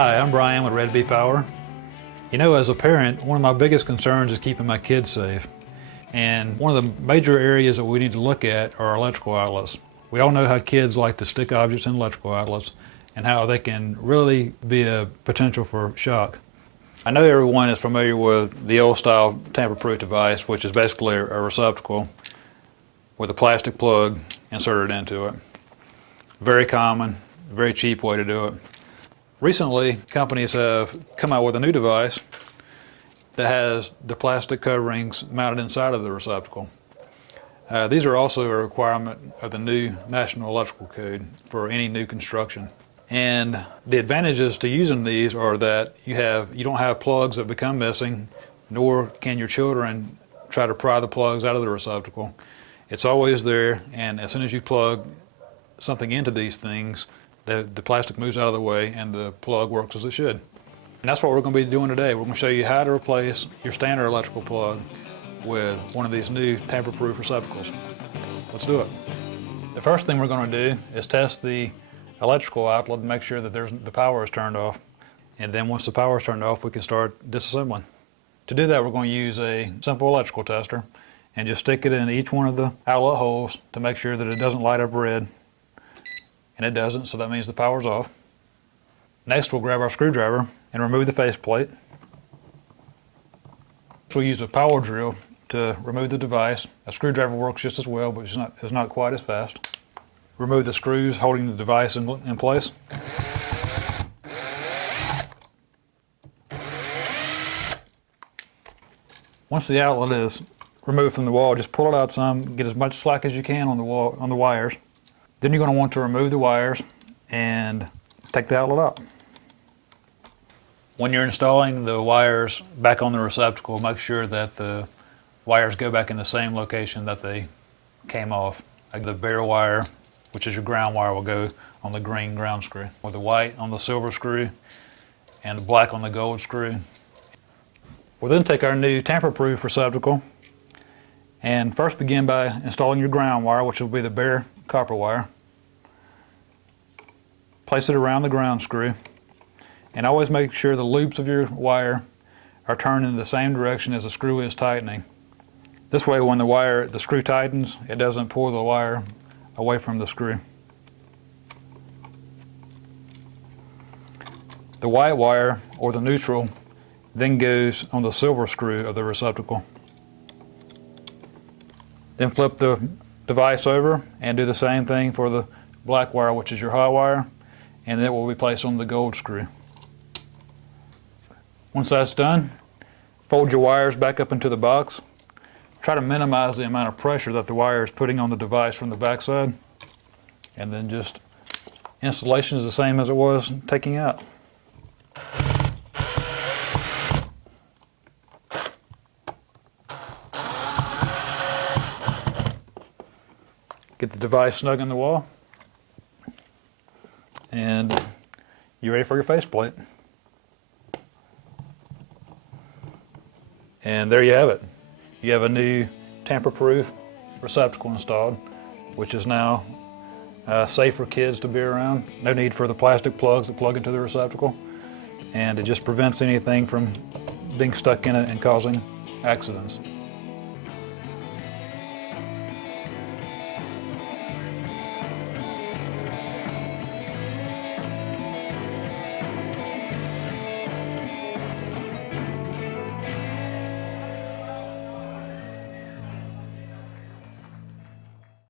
Hi, I'm Brian with Red Bee Power. You know, as a parent, one of my biggest concerns is keeping my kids safe. And one of the major areas that we need to look at are electrical outlets. We all know how kids like to stick objects in electrical outlets and how they can really be a potential for shock. I know everyone is familiar with the old style tamper-proof device, which is basically a receptacle with a plastic plug inserted into it. Very common, very cheap way to do it. Recently, companies have come out with a new device that has the plastic coverings mounted inside of the receptacle. These are also a requirement of the new National Electrical Code for any new construction. And the advantages to using these are that you don't have plugs that become missing, nor can your children try to pry the plugs out of the receptacle. It's always there, and as soon as you plug something into these things, the plastic moves out of the way and the plug works as it should. And that's what we're going to be doing today. We're going to show you how to replace your standard electrical plug with one of these new tamper-proof receptacles. Let's do it. The first thing we're going to do is test the electrical outlet to make sure that the power is turned off. And then once the power is turned off, we can start disassembling. To do that, we're going to use a simple electrical tester and just stick it in each one of the outlet holes to make sure that it doesn't light up red. And it doesn't, so that means the power's off. Next, we'll grab our screwdriver and remove the faceplate. We'll use a power drill to remove the device. A screwdriver works just as well, but it's not quite as fast. Remove the screws holding the device in place. Once the outlet is removed from the wall, just pull it out some, get as much slack as you can on the wires. Then you're going to want to remove the wires and take the outlet out. When you're installing the wires back on the receptacle, make sure that the wires go back in the same location that they came off. Like the bare wire, which is your ground wire, will go on the green ground screw, with the white on the silver screw and the black on the gold screw. We'll then take our new tamper-proof receptacle and first begin by installing your ground wire, which will be the bare copper wire. Place it around the ground screw, and always make sure the loops of your wire are turned in the same direction as the screw is tightening. This way, when the screw tightens, it doesn't pull the wire away from the screw. The white wire, or the neutral, then goes on the silver screw of the receptacle. Then flip the device over and do the same thing for the black wire, which is your hot wire, and that will be placed on the gold screw. Once that's done, fold your wires back up into the box. Try to minimize the amount of pressure that the wire is putting on the device from the backside, and then just installation is the same as it was taking out. Get the device snug in the wall, and you're ready for your faceplate. And there you have it. You have a new tamper-proof receptacle installed, which is now safe for kids to be around. No need for the plastic plugs that plug into the receptacle, and it just prevents anything from being stuck in it and causing accidents.